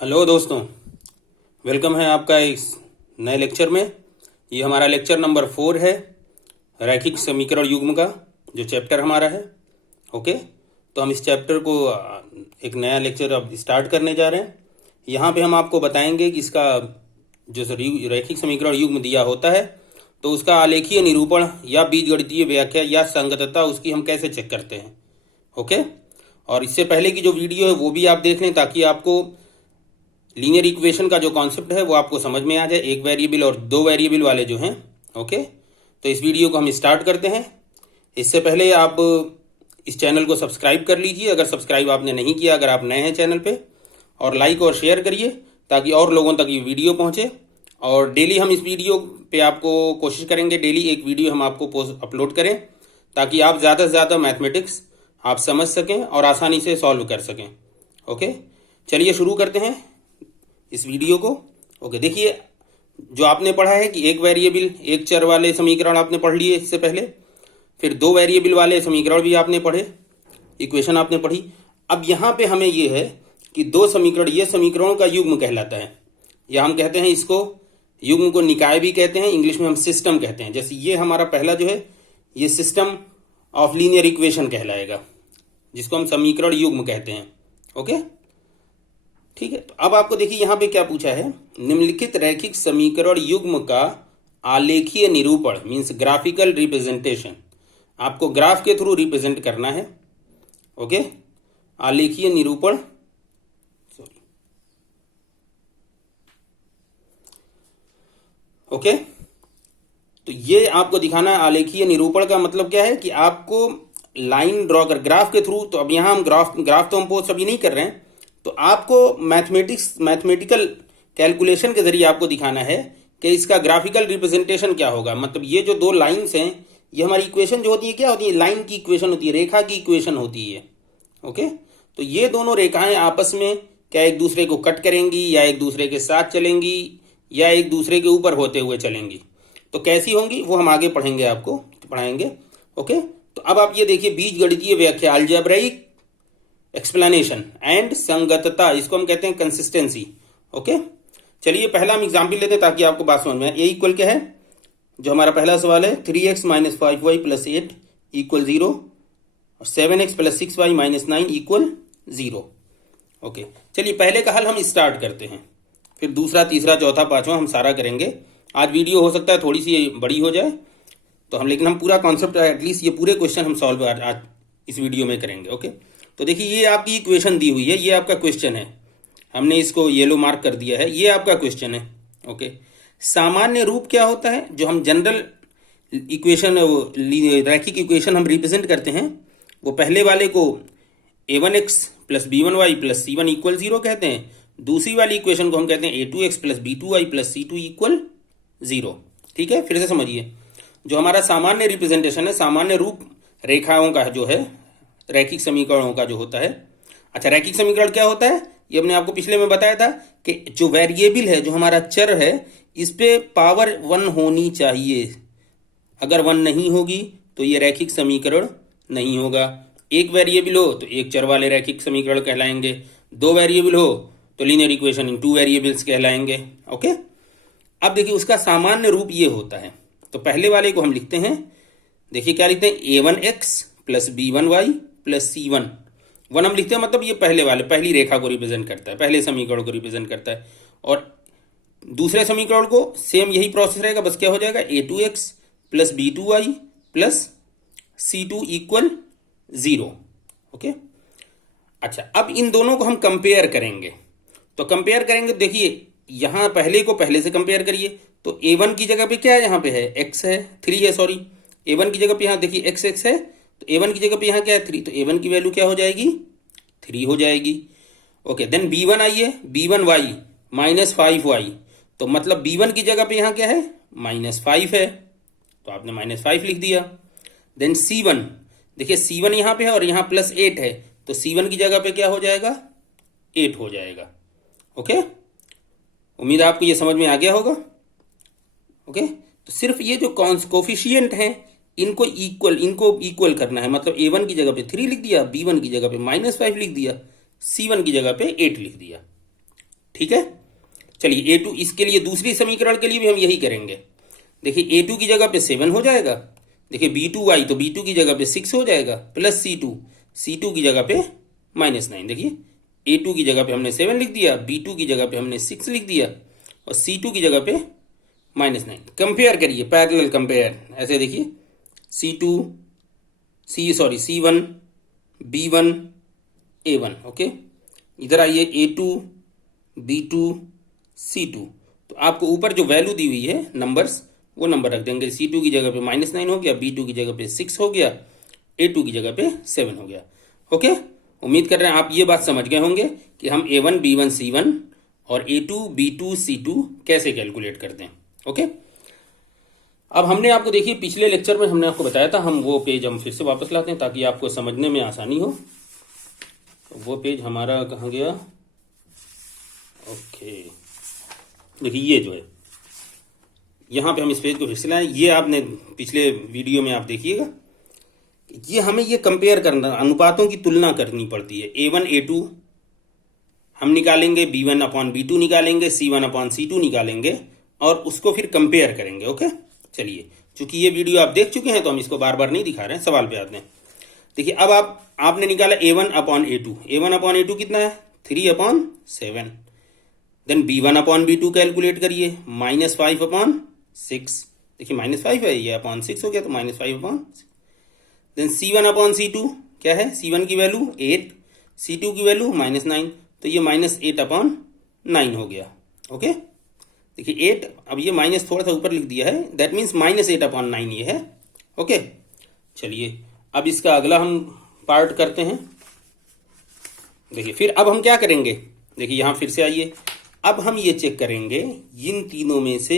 Hello दोस्तों, welcome है आपका इस नए लेक्चर में। ये हमारा लेक्चर नंबर 4 है, रैखिक समीकरण युग्म का जो चैप्टर हमारा है। ओके, तो हम इस चैप्टर को एक नया लेक्चर अब स्टार्ट करने जा रहे हैं। यहाँ पे हम आपको बताएंगे कि इसका जो रैखिक समीकरण युग्म दिया होता है तो उसका आलेखीय निरूपण या बीजगणितीय व्याख्या या संगतता उसकी हम कैसे चेक करते हैं। ओके, और इससे पहले की जो वीडियो है वो भी आप देख लें ताकि आपको लीनियर इक्वेशन का जो कॉन्सेप्ट है वो आपको समझ में आ जाए, एक वेरिएबल और दो वेरिएबल वाले जो हैं। ओके, तो इस वीडियो को हम स्टार्ट करते हैं। इससे पहले आप इस चैनल को सब्सक्राइब कर लीजिए अगर सब्सक्राइब आपने नहीं किया, अगर आप नए हैं चैनल पे, और लाइक और शेयर करिए ताकि और लोगों तक ये वीडियो पहुंचे। और डेली हम इस वीडियो पे आपको कोशिश करेंगे डेली एक वीडियो हम आपको अपलोड करें ताकि आप ज़्यादा से ज़्यादा मैथमेटिक्स आप समझ सकें और आसानी से सॉल्व कर सकें। ओके, चलिए शुरू करते हैं इस वीडियो को। ओके, देखिए जो आपने पढ़ा है कि एक वेरिएबल एक चर वाले समीकरण आपने पढ़ लिए इससे पहले, फिर दो वेरिएबल वाले समीकरण भी आपने पढ़े, इक्वेशन आपने पढ़ी। अब यहाँ पे हमें ये है कि दो समीकरण, ये समीकरणों का युग्म कहलाता है, या हम कहते हैं इसको युग्म को निकाय भी कहते हैं, इंग्लिश में हम सिस्टम कहते हैं। जैसे ये हमारा पहला जो है ये सिस्टम ऑफ लीनियर इक्वेशन कहलाएगा, जिसको हम समीकरण युग्म कहते हैं। ओके, ठीक है। तो अब आपको देखिए यहाँ पे क्या पूछा है, निम्नलिखित रैखिक समीकरण युग्म का आलेखीय निरूपण मीन्स ग्राफिकल रिप्रेजेंटेशन, आपको ग्राफ के थ्रू रिप्रेजेंट करना है। ओके, आलेखीय निरूपण, ओके, तो ये आपको दिखाना है। आलेखीय निरूपण का मतलब क्या है कि आपको लाइन ड्रॉ कर ग्राफ के थ्रू, तो अब यहाँ हम ग्राफ तो हम पोस्ट अभी नहीं कर रहे हैं, तो आपको मैथमेटिकल कैलकुलेशन के जरिए आपको दिखाना है कि इसका ग्राफिकल रिप्रेजेंटेशन क्या होगा। मतलब ये जो दो लाइंस हैं ये हमारी इक्वेशन जो होती है क्या होती है, लाइन की इक्वेशन होती है, रेखा की इक्वेशन होती है। ओके, तो ये दोनों रेखाएं आपस में क्या एक दूसरे को कट करेंगी या एक दूसरे के साथ चलेंगी या एक दूसरे के ऊपर होते हुए चलेंगी, तो कैसी होंगी वो हम आगे पढ़ेंगे, आपको पढ़ाएंगे। ओके, तो अब आप ये देखिए बीजगणितीय व्याख्या, अलजेब्राइक एक्सप्लेनेशन एंड संगतता, इसको हम कहते हैं कंसिस्टेंसी। ओके, चलिए पहला हम एग्जाम्पल लेते हैं ताकि आपको बात समझ में आए। ए इक्वल क्या है, जो हमारा पहला सवाल है 3x - 5y + 8 = 0 और 7x + 6y - 9 = 0। ओके, चलिए पहले का हल हम स्टार्ट करते हैं, फिर दूसरा तीसरा चौथा पांचवा हम सारा करेंगे। आज वीडियो हो सकता है थोड़ी सी बड़ी हो जाए तो हम, लेकिन हम पूरा कॉन्सेप्ट एटलीस्ट ये पूरे क्वेश्चन हम सॉल्व आज इस वीडियो में करेंगे। ओके, तो देखिए ये आपकी इक्वेशन दी हुई है, ये आपका क्वेश्चन है, हमने इसको येलो मार्क कर दिया है, ये आपका क्वेश्चन है। ओके, सामान्य रूप क्या होता है, जो हम जनरल इक्वेशन रैखिक इक्वेशन हम रिप्रेजेंट करते हैं, वो पहले वाले को a1x + b1y + c1 = 0 कहते हैं। दूसरी वाली इक्वेशन को हम कहते हैं a2x + b2y + c2 = 0। ठीक है, फिर से समझिए, जो हमारा सामान्य रिप्रेजेंटेशन है, सामान्य रूप रेखाओं का जो है, रैखिक समीकरणों का जो होता है। अच्छा, रैखिक समीकरण क्या होता है, ये हमने आपको पिछले में बताया था कि जो वेरिएबल है, जो हमारा चर है, इस पे पावर 1 होनी चाहिए। अगर 1 नहीं होगी तो ये रैखिक समीकरण नहीं होगा। एक वेरिएबल हो तो एक चर वाले रैखिक समीकरण कहलाएंगे, दो वेरिएबल हो तो linear equation in two variables कहलाएंगे। ओके, अब देखिए उसका सामान्य रूप ये होता है, तो पहले वाले को हम लिखते हैं, देखिए क्या लिखते हैं, a1x + b1y + c1। 1 हम लिखते हैं, मतलब ये पहले वाले, पहली रेखा को रिप्रेजेंट करता है, पहले समीकरण को रिप्रेजेंट करता है। और दूसरे समीकरण को सेम यही प्रोसेस रहेगा, बस क्या हो जाएगा, a2x + b2y + c2 = 0। ओके, अच्छा, अब इन दोनों को हम कंपेयर करेंगे, तो कंपेयर करेंगे, देखिए यहां पहले को पहले से कंपेयर करिए, तो a1 की जगह पे क्या है, यहाँ पे है x है, 3 है, सॉरी, a1 की जगह पे यहाँ देखिए x है, तो a1 की जगह पे यहाँ क्या है, 3, तो a1 की वैल्यू क्या हो जाएगी, 3 हो जाएगी। ओके, देन b1 आइए, b1y - 5y, तो मतलब b1 की जगह पे यहाँ क्या है, -5 है, तो आपने -5 लिख दिया। देन c1, देखिए c1 यहाँ पे है और यहाँ +8 है, तो c1 की जगह पे क्या हो जाएगा, 8 हो जाएगा। ओके, उम्मीद है आपको ये समझ में आ गया होगा। ओके, तो सिर्फ ये जो कोफिशिएंट हैं इनको इक्वल करना है, मतलब a1 की जगह पे 3 लिख दिया, b1 की जगह पे -5 लिख दिया, c1 की जगह पे 8 लिख दिया। ठीक है। चलिए A2 इसके लिए दूसरी समीकरण के लिए भी हम यही करेंगे। देखिए A2 की जगह पे 7 हो जाएगा, देखिए B2 आई तो B2 की जगह पे 6 हो जाएगा, प्लस C2 की जगह पे -9। देखिए A2 की जगह पे हमने 7 लिख दिया, B2 की जगह पे हमने 6 लिख दिया और C2 की जगह पे -9। कंपेयर करिए, पैरेलल कंपेयर, ऐसे देखिए C1 B1 A1। ओके, इधर आइए A2 B2 C2, तो आपको ऊपर जो वैल्यू दी हुई है नंबर्स, वो नंबर रख देंगे। C2 की जगह पे -9 हो गया, B2 की जगह पे 6 हो गया, A2 की जगह पे 7 हो गया। ओके, उम्मीद कर रहे हैं आप ये बात समझ गए होंगे कि हम A1 B1 C1 और A2 B2 C2 कैसे कैलकुलेट करते हैं। ओके, अब हमने आपको देखिए पिछले लेक्चर में हमने आपको बताया था, हम वो पेज हम फिर से वापस लाते हैं ताकि आपको समझने में आसानी हो। तो वो पेज हमारा कहाँ गया? ओके, देखिए ये जो है, यहाँ पे हम इस पेज को फिर से लाएं। ये आपने पिछले वीडियो में आप देखिएगा, ये हमें ये कंपेयर करना, अनुपातों की तुलना करनी पड़ती है। A1 A2 हम निकालेंगे, B1 अपॉन B2 निकालेंगे, C1 अपॉन C2 निकालेंगे और उसको फिर कंपेयर करेंगे। ओके, चलिए, चूंकि ये वीडियो आप देख चुके हैं तो हम इसको बार बार नहीं दिखा रहे हैं, सवाल पे आते हैं। देखिए अब आपने निकाला A1 upon A2, A1 upon A2 कितना है? 3/7। Then B1 upon B2 calculate करिए, -5 अपॉन 6। देखिए -5 है, ये अपॉन 6 हो गया तो -5 upon. Then C1 upon C2 क्या है? C1 की वैल्यू 8, C2 की वैल्यू -9, तो ये -8 अपॉन 9 हो गया। ओके, देखिए 8, अब ये माइनस थोड़ा सा ऊपर लिख दिया है, दैट मीन्स -8 अपॉन 9 ये है। ओके, चलिए अब इसका अगला हम पार्ट करते हैं। देखिए फिर अब हम क्या करेंगे, देखिए यहाँ फिर से आइए, अब हम ये चेक करेंगे इन तीनों में से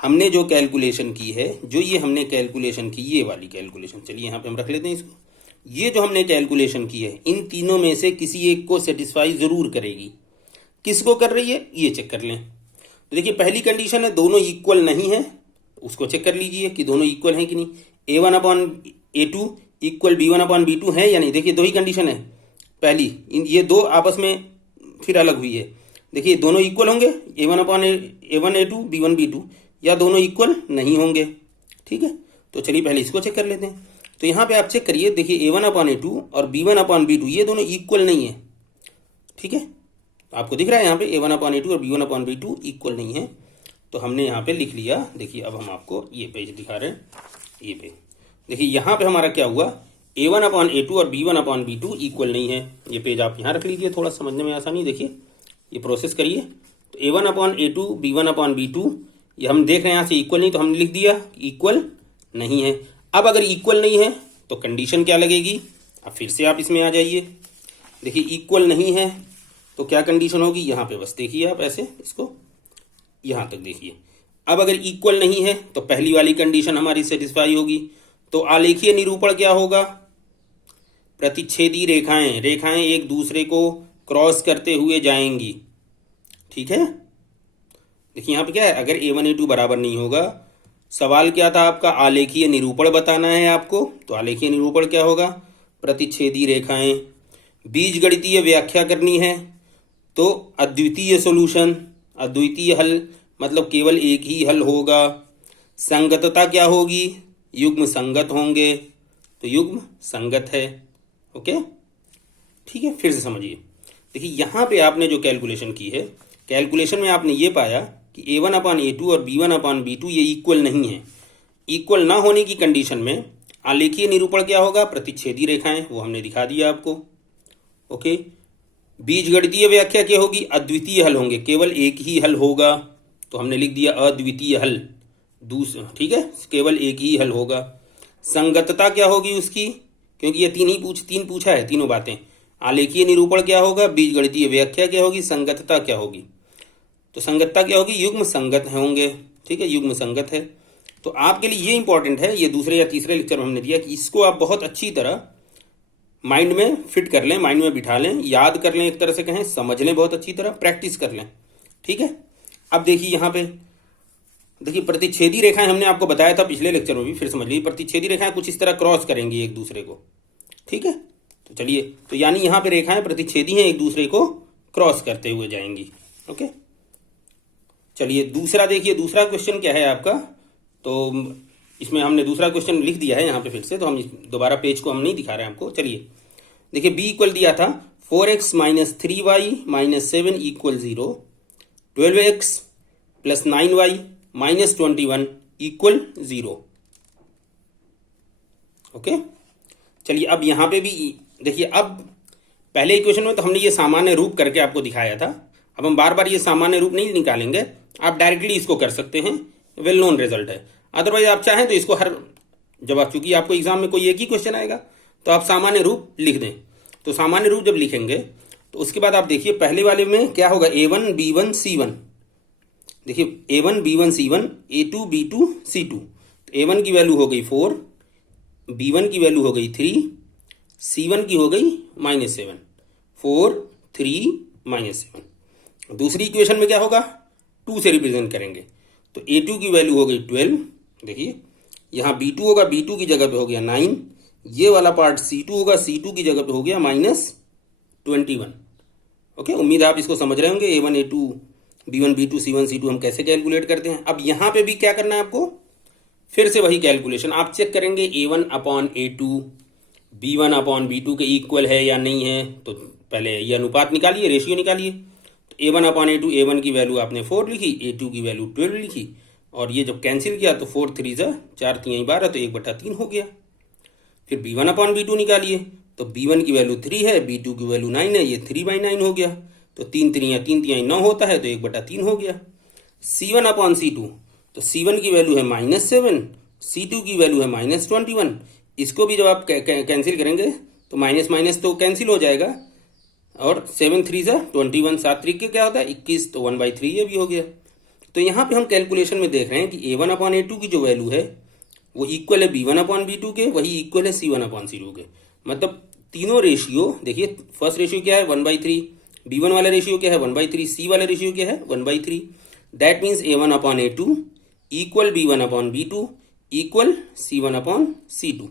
हमने जो कैलकुलेशन की है, जो ये हमने कैलकुलेशन की, ये वाली कैलकुलेशन, चलिए यहाँ पे हम रख लेते हैं इसको। ये जो हमने कैलकुलेशन की है, इन तीनों में से किसी एक को सेटिस्फाई जरूर करेगी। किसको कर रही है ये चेक कर लें। तो देखिए पहली कंडीशन है दोनों इक्वल नहीं है, उसको चेक कर लीजिए कि दोनों इक्वल हैं कि नहीं। A1 upon A2 equal B1 upon B2 है या नहीं। देखिए दो ही कंडीशन है पहली, ये दो आपस में फिर अलग हुई है। देखिए दोनों इक्वल होंगे, A1 upon A1 A2 B1 B2, या दोनों इक्वल नहीं होंगे। ठीक है, तो चलिए पहले इसको चेक कर लेते हैं। तो यहाँ पे आप चेक करिए, देखिए A1 अपॉन A2 और B1 अपॉन B2 ये दोनों इक्वल नहीं है। ठीक है, आपको दिख रहा है यहाँ पे A1 अपॉन A2 और B1 अपॉन B2 इक्वल नहीं है, तो हमने यहाँ पे लिख लिया। देखिए अब हम आपको ये पेज दिखा रहे हैं, ये पेज देखिए यहाँ पे हमारा क्या हुआ, A1 अपॉन A2 और B1 अपॉन B2 इक्वल नहीं है। ये पेज आप यहाँ रख लीजिए, थोड़ा समझने में आसानी। देखिए ये प्रोसेस करिए, तो A1 upon A2 B1 upon B2 ये हम देख रहे हैं यहाँ से इक्वल नहीं, तो हमने लिख दिया इक्वल नहीं है। अब अगर इक्वल नहीं है तो कंडीशन क्या लगेगी, अब फिर से आप इसमें आ जाइए। देखिए इक्वल नहीं है तो क्या कंडीशन होगी, यहाँ पे बस देखिए आप ऐसे इसको यहाँ तक देखिए। अब अगर इक्वल नहीं है तो पहली वाली कंडीशन हमारी सेटिस्फाई होगी। तो आलेखीय निरूपण क्या होगा, प्रतिच्छेदी रेखाएं, रेखाएं एक दूसरे को क्रॉस करते हुए जाएंगी। ठीक है, देखिए यहाँ पे क्या है, अगर A1 A2 बराबर नहीं होगा, सवाल क्या था आपका, आलेखीय निरूपण बताना है आपको। तो आलेखीय निरूपण क्या होगा, प्रतिच्छेदी रेखाएं। बीजगणितीय व्याख्या करनी है तो अद्वितीय सॉल्यूशन, अद्वितीय हल मतलब केवल एक ही हल होगा। संगतता क्या होगी, युग्म संगत होंगे, तो युग्म संगत है। ओके, ठीक है, फिर से समझिए। देखिए यहाँ पे आपने जो कैलकुलेशन की है, कैलकुलेशन में आपने ये पाया कि A1 अपॉन A2 और B1 अपॉन B2 ये इक्वल नहीं है। इक्वल ना होने की कंडीशन में आलेखीय निरूपण क्या होगा, प्रतिच्छेदी रेखाएं, वो हमने दिखा दिया आपको। ओके, बीजगणितीय व्याख्या क्या होगी, अद्वितीय हल होंगे, केवल एक ही हल होगा, तो हमने लिख दिया अद्वितीय हल दूसरा। ठीक है, केवल एक ही हल होगा। संगतता क्या होगी उसकी, क्योंकि ये तीन पूछा है, तीनों बातें। आलेखीय निरूपण क्या होगा, बीजगणितीय व्याख्या क्या होगी, संगतता क्या होगी। तो संगतता क्या होगी, युग्म संगत होंगे। ठीक है, युग्म संगत है। तो आपके लिए ये इंपॉर्टेंट है, ये दूसरे या तीसरे लेक्चर में हमने दिया कि इसको आप बहुत अच्छी तरह माइंड में फिट कर लें, माइंड में बिठा लें, याद कर लें, एक तरह से कहें समझ लें, बहुत अच्छी तरह प्रैक्टिस कर लें। ठीक है, अब देखिए यहाँ पे देखिए प्रतिच्छेदी रेखाएं हमने आपको बताया था पिछले लेक्चर में भी, फिर समझ लीजिए। प्रतिच्छेदी रेखाएं कुछ इस तरह क्रॉस करेंगी एक दूसरे को। ठीक है, तो चलिए, तो यानी यहाँ पे रेखाएं प्रतिच्छेदी हैं, एक दूसरे को क्रॉस करते हुए जाएंगी। ओके, चलिए दूसरा देखिए, दूसरा क्वेश्चन क्या है आपका। तो इसमें हमने दूसरा क्वेश्चन लिख दिया है यहाँ पे फिर से, तो हम दोबारा पेज को हम नहीं दिखा रहे हैं आपको। चलिए देखिए, बी इक्वल दिया था 4x minus 3y minus 7 equal 0, 12x plus 9y minus 21 equal 0। Okay, चलिए अब यहाँ पे भी देखिए, अब पहले इक्वेशन में तो हमने ये सामान्य रूप करके आपको दिखाया था। अब हम बार बार ये सामान्य रूप नहीं निकालेंगे, आप डायरेक्टली इसको कर सकते हैं, वेल नोन रिजल्ट है। अदरवाइज आप चाहें तो इसको हर, जब आप, चूंकि आपको एग्जाम में कोई एक ही क्वेश्चन आएगा तो आप सामान्य रूप लिख दें। तो सामान्य रूप जब लिखेंगे तो उसके बाद आप देखिए पहले वाले में क्या होगा, a1 b1 c1। देखिए a1 b1 c1, a2 b2 c2। a1 की वैल्यू हो गई 4, b1 की वैल्यू हो गई 3, c1 की हो गई -7। 4 3 -7। दूसरी इक्वेशन में क्या होगा, 2 से रिप्रेजेंट करेंगे, तो a2 की वैल्यू हो गई 12। देखिए यहाँ b2 होगा, b2 की जगह पे हो गया 9, ये वाला पार्ट c2 होगा, c2 की जगह पे हो गया -21। ओके, उम्मीद आप इसको समझ रहे होंगे, a1 a2 b1 b2 c1 c2 हम कैसे कैलकुलेट करते हैं। अब यहाँ पे भी क्या करना है आपको, फिर से वही कैलकुलेशन आप चेक करेंगे, a1 upon a2 b1 upon b2 के इक्वल है या नहीं है। तो पहले ये अनुपात निकालिए, रेशियो निकालिए। तो a1 अपॉन a2, a1 की वैल्यू आपने 4 लिखी, a2 की वैल्यू 12 लिखी, और ये जब कैंसिल किया तो 4 3 4 3 12, तो 1/3 हो गया। फिर b1 अपॉन b2 निकालिए, तो b1 की वैल्यू 3 है, b2 की वैल्यू 9 है, ये 3/9 हो गया। तो 3 3 9 होता है, तो 1/3 हो गया। c1 अपॉन c2, तो c1 की वैल्यू है -7, c2 की वैल्यू है -21। इसको भी जब आप कैंसिल करेंगे तो माइनस माइनस तो कैंसिल हो जाएगा, और 7 3 21, 7 3 क्या होता है 21, तो 1/3 ये भी हो गया। तो यहाँ पे हम कैलकुलेशन में देख रहे हैं कि a1 अपॉन a2 की जो वैल्यू है वो इक्वल है b1 अपॉन b2 के, वही इक्वल है c1 अपॉन c2 के। मतलब तीनों रेशियो देखिए, फर्स्ट रेशियो क्या है 1/3, b1 वाला रेशियो क्या है 1/3, c वाला रेशियो क्या है 1/3। That means a1 upon a2 equal b1 upon b2 equal c1 upon c2।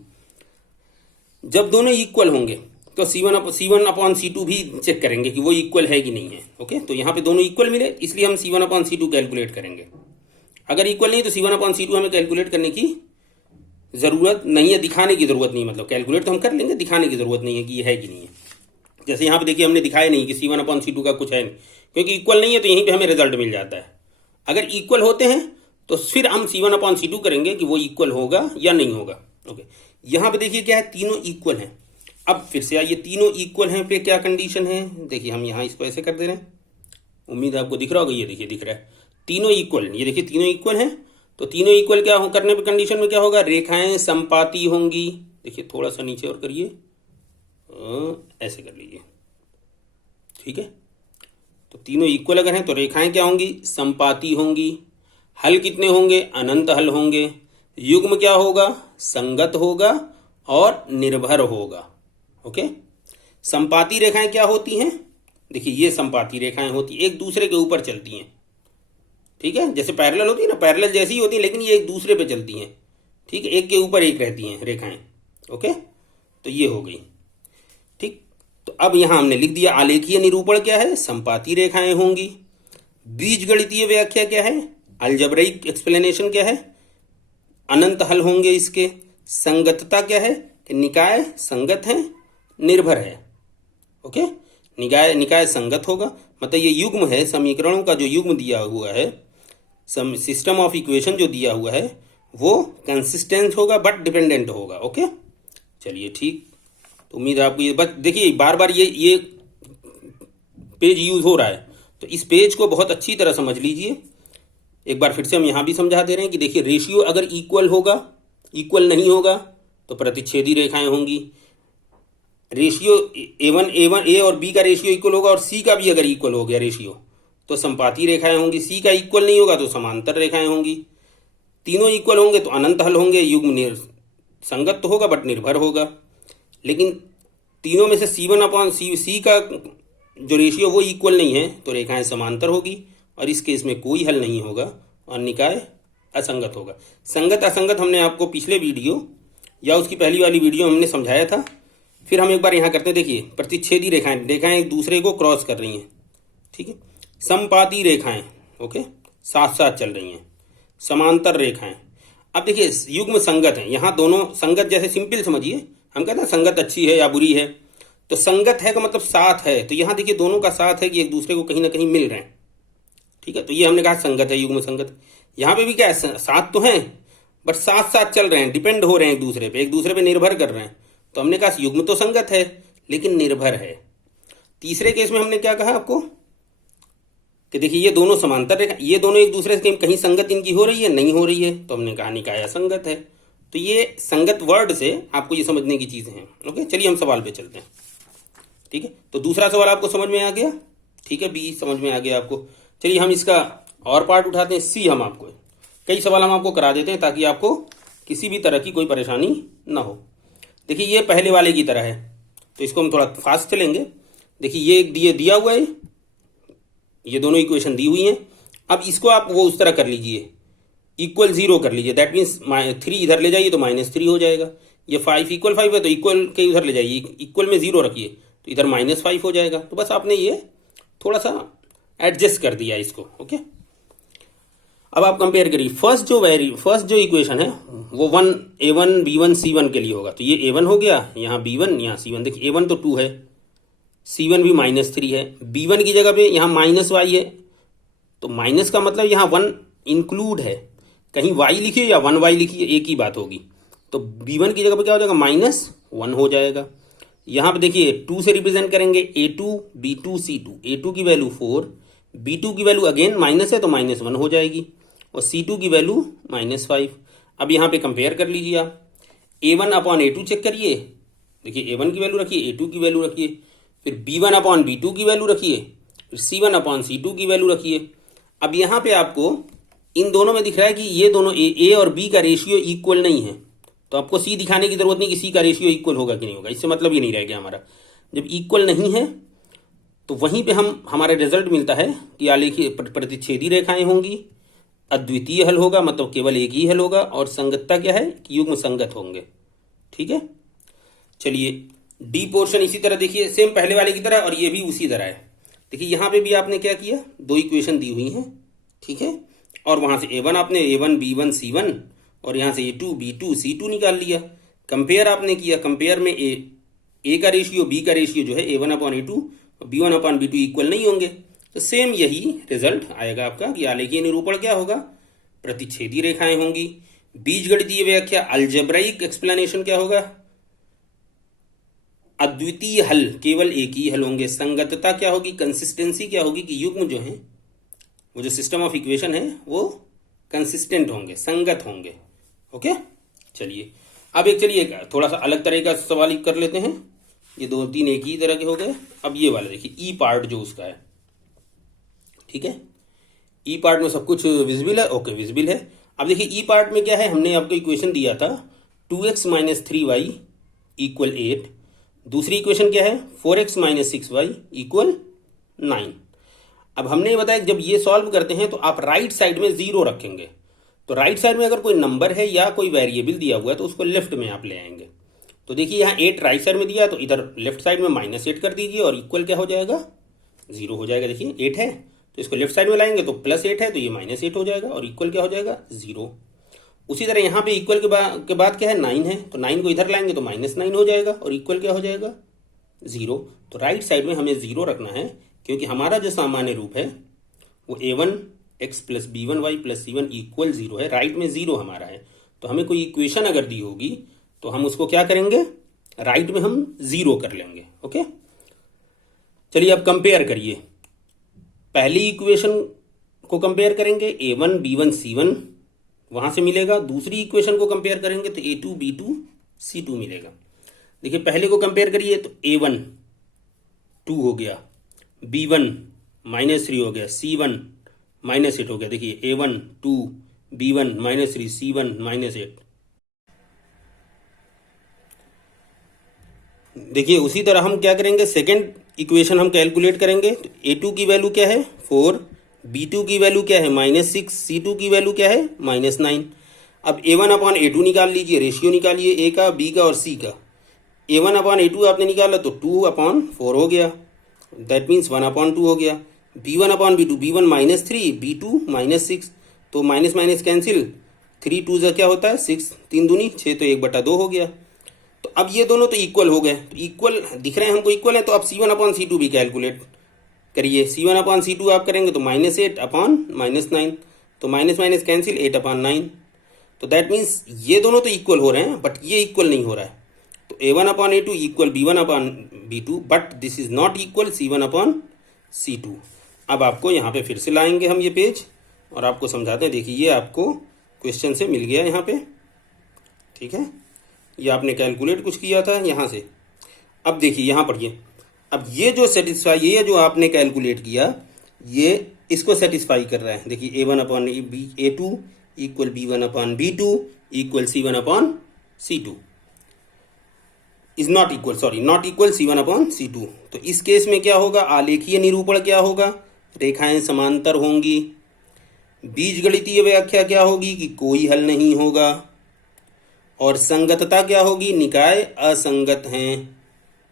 जब दोनों इक्वल होंगे तो c1 अपॉन c2 भी चेक करेंगे कि वो इक्वल है कि नहीं है। ओके, तो यहाँ पे दोनों इक्वल मिले, इसलिए हम c1 अपॉन c2 कैलकुलेट करेंगे। अगर इक्वल नहीं तो c1 अपॉन c2 हमें कैलकुलेट करने की जरूरत नहीं है, दिखाने की जरूरत नहीं, मतलब कैलकुलेट तो हम कर लेंगे, दिखाने की जरूरत नहीं है कि ये है कि नहीं है। जैसे यहाँ पे देखिए हमने दिखाया नहीं कि c1 अपॉन c2 का कुछ है नहीं, क्योंकि इक्वल नहीं है तो यहीं पे हमें रिजल्ट मिल जाता है। अगर इक्वल होते हैं तो फिर हम c1 अपॉन c2 करेंगे कि वो इक्वल होगा या नहीं होगा। ओके, यहाँ पे देखिए क्या है, तीनों इक्वल हैं। अब फिर से आइए, तीनों इक्वल हैं पे क्या कंडीशन है, देखिए हम यहाँ इसको ऐसे कर दे रहे हैं, उम्मीद आपको दिख रहा होगा, ये देखिए दिख रहा है, तीनों इक्वल, ये देखिए तीनों इक्वल हैं। तो तीनों इक्वल क्या करने पे कंडीशन में क्या होगा, रेखाएं संपाती होंगी। देखिए थोड़ा सा नीचे और करिए, ऐसे कर लीजिए, ठीक है। तो तीनों इक्वल अगर हैं तो रेखाएं क्या होंगी, संपाती होंगी। हल कितने होंगे, अनंत हल होंगे। युग्म क्या होगा, संगत होगा और निर्भर होगा। ओके, संपाती रेखाएं क्या होती हैं, देखिए ये संपाती रेखाएं होती एक दूसरे के ऊपर चलती हैं, ठीक है। जैसे पैरेलल होती है ना, पैरेलल जैसी ही होती है, लेकिन ये एक दूसरे पे चलती हैं, ठीक है, एक के ऊपर एक रहती हैं रेखाएं। ओके, तो ये हो गई, ठीक। तो अब यहां हमने लिख दिया, आलेखीय निरूपण क्या है, संपाती रेखाएं होंगी। बीजगणितीय व्याख्या क्या है, अलजेब्रिक एक्सप्लेनेशन क्या है, अनंत हल होंगे इसके। संगतता क्या है कि निकाय संगत है, निर्भर है। ओके, निकाय संगत होगा, मतलब ये युग्म है, समीकरणों का जो युग्म दिया हुआ है, सिस्टम ऑफ इक्वेशन जो दिया हुआ है वो कंसिस्टेंट होगा बट डिपेंडेंट होगा। ओके, चलिए ठीक, तो उम्मीद है आपको ये बस देखिए बार बार ये पेज यूज हो रहा है, तो इस पेज को बहुत अच्छी तरह समझ लीजिए। एक बार फिर से हम यहां भी समझा दे रहे हैं कि देखिए रेशियो अगर इक्वल होगा, इक्वल नहीं होगा तो प्रतिच्छेदी रेखाएं होंगी। रेशियो ए और बी का रेशियो इक्वल होगा और सी का भी अगर इक्वल हो गया रेशियो तो संपाती रेखाएं होंगी। सी का इक्वल नहीं होगा तो समांतर रेखाएं होंगी। तीनों इक्वल होंगे तो अनंत हल होंगे। युग्म संगत तो होगा बट निर्भर होगा। लेकिन तीनों में से C1 अपॉन सी का जो रेशियो वो इक्वल नहीं है तो रेखाएं समांतर होगी और इस केस में कोई हल नहीं होगा और निकाय असंगत होगा। संगत असंगत हमने आपको पिछले वीडियो या उसकी पहली वाली वीडियो हमने समझाया था। फिर हम एक बार यहाँ करते हैं, देखिए प्रतिच्छेदी रेखाएं एक दूसरे को क्रॉस कर रही हैं, ठीक है। समपाती रेखाएं, ओके, साथ साथ चल रही हैं, समांतर रेखाएं। अब देखिए युग्म संगत है, यहाँ दोनों संगत, जैसे सिंपल समझिए, हम कहते हैं संगत अच्छी है या बुरी है, तो संगत है का मतलब साथ है, तो यहाँ देखिए दोनों का साथ है कि एक दूसरे को कहीं ना कहीं मिल रहे हैं, ठीक है, तो ये हमने कहा संगत है, युग्म संगत। यहाँ पे भी क्या है, साथ तो हैं बट साथ साथ चल रहे हैं, डिपेंड हो रहे हैं एक दूसरे पे निर्भर कर रहे हैं, तो हमने कहा युग्म तो संगत है लेकिन निर्भर है। तीसरे केस में हमने क्या कहा आपको कि देखिए ये दोनों समांतर रेखा, ये दोनों एक दूसरे से कहीं संगत इनकी हो रही है, नहीं हो रही है, तो हमने कहा निकाय असंगत है। तो ये संगत वर्ड से आपको ये समझने की चीजें हैं। ओके, चलिए हम सवाल पे चलते हैं। ठीक है, तो दूसरा सवाल आपको समझ में आ गया, ठीक है, बी समझ में आ गया आपको। चलिए हम इसका और पार्ट उठाते हैं, सी। हम आपको कई सवाल हम आपको करा देते हैं ताकि आपको किसी भी तरह की कोई परेशानी ना हो। देखिए ये पहले वाले की तरह है, तो इसको हम थोड़ा फास्ट चलेंगे। देखिए ये दिया हुआ है, ये दोनों इक्वेशन दी हुई हैं। अब इसको आप वो उस तरह कर लीजिए, इक्वल 0 कर लीजिए, दैट मीन्स 3 इधर ले जाइए तो -3 हो जाएगा। ये 5 इक्वल 5 है तो इक्वल के इधर ले जाइए, इक्वल में 0 रखिए तो इधर -5 हो जाएगा। तो बस आपने ये थोड़ा सा एडजस्ट कर दिया इसको। ओके, अब आप कंपेयर करिए। फर्स्ट जो इक्वेशन है वो A1 B1 C1 के लिए होगा, तो ये A1 हो गया, यहाँ B1 यहाँ C1। देखिए A1 तो 2 है, C1 भी -3 है, B1 की जगह पे यहाँ -y है, तो माइनस का मतलब यहाँ 1 इंक्लूड है, कहीं y लिखिए या 1y लिखिए एक ही बात होगी। तो B1 की जगह पे क्या हो जाएगा, -1 हो जाएगा। यहाँ पे देखिए 2 से रिप्रेजेंट करेंगे, A2 B2 C2, A2 की वैल्यू 4, B2 की वैल्यू अगेन माइनस है तो -1 हो जाएगी, और C2 की वैल्यू -5। अब यहाँ पे कंपेयर कर लीजिए आप, A1 अपॉन A2 चेक करिए, देखिए A1 की वैल्यू रखिए, A2 की वैल्यू रखिए, फिर B1 अपॉन B2 की वैल्यू रखिए, फिर C1 अपॉन C2 की वैल्यू रखिए। अब यहाँ पे आपको इन दोनों में दिख रहा है कि ये दोनों A और B का रेशियो इक्वल नहीं है, तो आपको C दिखाने की जरूरत नहीं कि C का रेशियो इक्वल होगा कि नहीं होगा, इससे मतलब ये नहीं रह गया हमारा। जब इक्वल नहीं है तो वहीं पे हमारा रिजल्ट मिलता है कि आलेखीय प्रतिच्छेदी रेखाएं होंगी, अद्वितीय हल होगा, मतलब केवल एक ही हल होगा, और संगतता क्या है कि युग्म संगत होंगे। ठीक है, चलिए डी पोर्शन इसी तरह देखिए, सेम पहले वाले की तरह, और ये भी उसी तरह है। देखिए यहाँ पे भी आपने क्या किया, 2 इक्वेशन दी हुई हैं, ठीक है, और वहां से A1 आपने A1 B1 C1 और यहाँ से A2 B2 C2 निकाल लिया। कंपेयर आपने किया, कंपेयर में A का रेशियो B का रेशियो जो है A1 अपॉन A2 और B1 अपॉन B2 इक्वल नहीं होंगे, तो सेम यही रिजल्ट आएगा आपका कि आलेखीय निरूपण क्या होगा, प्रतिच्छेदी रेखाएं होंगी। बीजगणितीय व्याख्या अलजेब्राइक एक्सप्लेनेशन क्या होगा, अद्वितीय हल केवल एक ही हल होंगे। संगतता क्या होगी, कंसिस्टेंसी क्या होगी कि युग्म जो है वो जो सिस्टम ऑफ इक्वेशन है वो कंसिस्टेंट होंगे, संगत होंगे। ओके, चलिए अब चलिए थोड़ा सा अलग तरह का सवाल कर लेते हैं। ये 2-3 एक ही तरह के हो गए। अब ये वाला देखिए, ई पार्ट जो उसका है, ठीक है, ई पार्ट में सब कुछ विजिबल है। ओके, विजिबल है। अब देखिए ई पार्ट में क्या है, हमने आपको इक्वेशन दिया था 2x - 3y = 8। दूसरी इक्वेशन क्या है, 4x - 6y = 9। अब हमने ये बताया जब ये सॉल्व करते हैं तो आप राइट साइड में 0 रखेंगे, तो राइट साइड में अगर कोई नंबर है या कोई वेरिएबल दिया हुआ है तो उसको लेफ्ट में आप ले आएंगे। तो देखिए यहाँ 8 राइट साइड में दिया, तो इधर लेफ्ट साइड में -8 कर दीजिए और इक्वल क्या हो जाएगा, 0 हो जाएगा। देखिए 8 है तो इसको लेफ्ट साइड में लाएंगे तो +8 है तो ये -8 हो जाएगा और इक्वल क्या हो जाएगा, 0। उसी तरह यहाँ पे इक्वल के बाद क्या है, 9 है, तो 9 को इधर लाएंगे तो -9 हो जाएगा और इक्वल क्या हो जाएगा, 0। तो राइट साइड में हमें 0 रखना है, क्योंकि हमारा जो सामान्य रूप है वो A1x + B1y + C1 = 0 है। राइट में 0 हमारा है, तो हमें कोई इक्वेशन अगर दी होगी तो हम उसको क्या करेंगे, राइट में हम 0 कर लेंगे। ओके, चलिए अब कंपेयर करिए। पहली इक्वेशन को कंपेयर करेंगे, A1 B1 C1 वहां से मिलेगा। दूसरी इक्वेशन को कंपेयर करेंगे तो A2 B2 C2 मिलेगा। देखिए पहले को कंपेयर करिए तो A1 2 हो गया, B1 -3 हो गया, C1 -8 हो गया। देखिए A1 2 B1 -3 C1 -8। देखिए उसी तरह हम क्या करेंगे, सेकेंड इक्वेशन हम कैलकुलेट करेंगे। तो A2 की वैल्यू क्या है, 4, B2 की वैल्यू क्या है, -6, C2 की वैल्यू क्या है, -9। अब A1 अपॉन A2 निकाल लीजिए, रेशियो निकालिए A का, B का और C का। A1 अपॉन A2 आपने निकाला तो 2/4 हो गया, दैट मीन्स 1/2 हो गया। b1/b2, b1 -3, b2 -6, तो माइनस माइनस कैंसिल, 3 2 जा क्या होता है 6, 3 दूनी 6, तो 1/2 हो गया। तो अब ये दोनों तो इक्वल हो गए, तो इक्वल दिख रहे हैं हमको, इक्वल है, तो अब C1/C2 भी कैलकुलेट करिए। C1/C2 आप करेंगे तो -8/-9, तो माइनस माइनस कैंसिल 8/9, तो दैट मीन्स ये दोनों तो इक्वल हो रहे हैं बट ये इक्वल नहीं हो रहा है। तो A1/A2 equal B1/B2, but this is not equal C1/C2। अब आपको यहाँ पे फिर से लाएंगे हम ये पेज और आपको समझाते हैं। देखिए ये आपको क्वेश्चन से मिल गया यहाँ पे, ठीक है, ये आपने कैलकुलेट कुछ किया था यहाँ से। अब देखिए यहाँ पढ़िए, अब ये जो सेटिस्फाई, ये जो आपने कैलकुलेट किया ये इसको सेटिस्फाई कर रहा है। देखिए A1/A2 equal B1/B2 equal C1/C2 is not equal, sorry not equal C1/C2। तो इस केस में क्या होगा, आलेखीय निरूपण क्या होगा, रेखाएं समांतर होंगी। बीजगणितीय व्याख्या क्या होगी कि कोई हल नहीं होगा। और संगतता क्या होगी, निकाय असंगत हैं,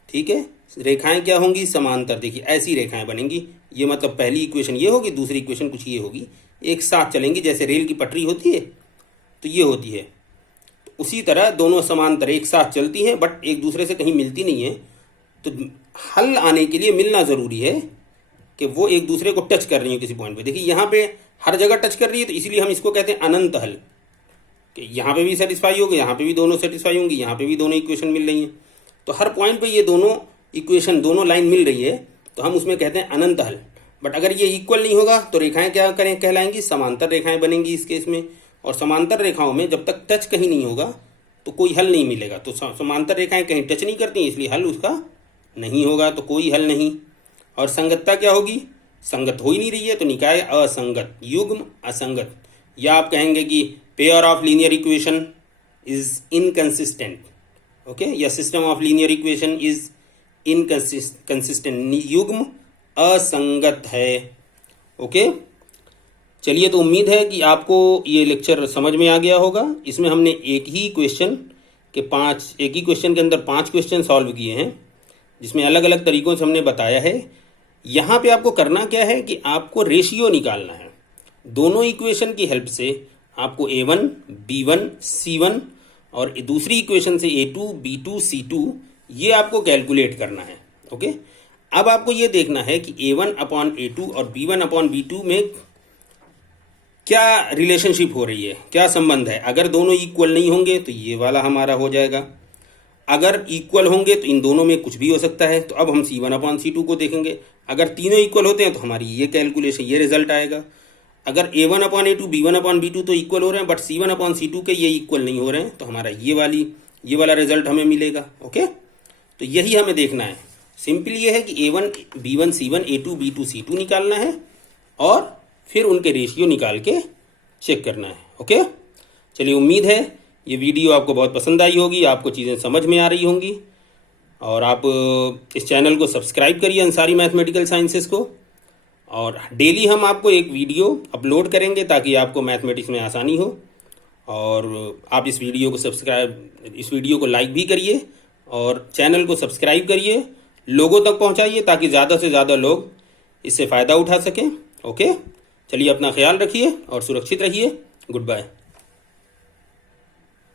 ठीक है। रेखाएं क्या होंगी, समांतर। देखिए ऐसी रेखाएं बनेंगी, ये मतलब पहली इक्वेशन ये होगी, दूसरी इक्वेशन कुछ ये होगी, एक साथ चलेंगी, जैसे रेल की पटरी होती है तो ये होती है, तो उसी तरह दोनों समांतर एक साथ चलती हैं बट एक दूसरे से कहीं मिलती नहीं है। तो हल आने के लिए मिलना ज़रूरी है कि वो एक दूसरे को टच कर रही है किसी पॉइंट पे। देखिए यहाँ पे हर जगह टच कर रही है, तो इसलिए हम इसको कहते हैं अनंत हल, कि यहाँ पे भी सेटिस्फाई होगी, यहाँ पे भी दोनों सेटिस्फाई होंगी, यहाँ पे भी दोनों इक्वेशन मिल रही हैं। तो हर पॉइंट पे ये दोनों इक्वेशन, दोनों लाइन मिल रही है, तो हम उसमें कहते हैं अनंत हल। बट अगर ये इक्वल नहीं होगा तो रेखाएं क्या करें, कहलाएंगी समांतर रेखाएं बनेंगी इस केस में। और समांतर रेखाओं में जब तक टच कहीं नहीं होगा तो कोई हल नहीं मिलेगा। तो समांतर रेखाएं कहीं टच नहीं करती, इसलिए हल उसका नहीं होगा, तो कोई हल नहीं। और संगतता क्या होगी, संगत हो ही नहीं रही है, तो निकाय असंगत, युग्म असंगत, या आप कहेंगे कि pair of linear equation is inconsistent, okay, या system of linear equation is inconsistent, युग्म असंगत है, ओके। चलिए, तो उम्मीद है कि आपको ये लेक्चर समझ में आ गया होगा। इसमें हमने एक ही क्वेश्चन के अंदर 5 क्वेश्चन सॉल्व किए हैं, जिसमें अलग अलग तरीकों से हमने बताया है। यहाँ पे आपको करना क्या है कि आपको रेशियो निकालना है। दोनों इक्वेशन की हेल्प से आपको A1, B1, C1 और दूसरी इक्वेशन से A2, B2, C2 ये आपको कैलकुलेट करना है, ओके। अब आपको ये देखना है कि A1/A2 और B1/B2 में क्या रिलेशनशिप हो रही है, क्या संबंध है। अगर दोनों इक्वल नहीं होंगे तो ये वाला हमारा हो जाएगा, अगर इक्वल होंगे तो इन दोनों में कुछ भी हो सकता है। तो अब हम C1/C2 को देखेंगे, अगर तीनों इक्वल होते हैं तो हमारी ये कैलकुलेशन, ये रिजल्ट आएगा। अगर A1/A2 B1/B2 तो इक्वल हो रहे हैं बट C1/C2 के ये इक्वल नहीं हो रहे हैं, तो हमारा ये वाला रिजल्ट हमें मिलेगा, ओके। तो यही हमें देखना है। सिंपल ये है कि A1 B1 C1 A2 B2 C2 निकालना है और फिर उनके रेशियो निकाल के चेक करना है, ओके। चलिए, उम्मीद है ये वीडियो आपको बहुत पसंद आई होगी, आपको चीज़ें समझ में आ रही होंगी। और आप इस चैनल को सब्सक्राइब करिए, अंसारी मैथमेटिकल साइंसेस को। और डेली हम आपको एक वीडियो अपलोड करेंगे ताकि आपको मैथमेटिक्स में आसानी हो। और आप इस वीडियो को लाइक भी करिए और चैनल को सब्सक्राइब करिए, लोगों तक पहुंचाइए ताकि ज़्यादा से ज़्यादा लोग इससे फ़ायदा उठा सकें, ओके। चलिए, अपना ख्याल रखिए और सुरक्षित रहिए। Good bye.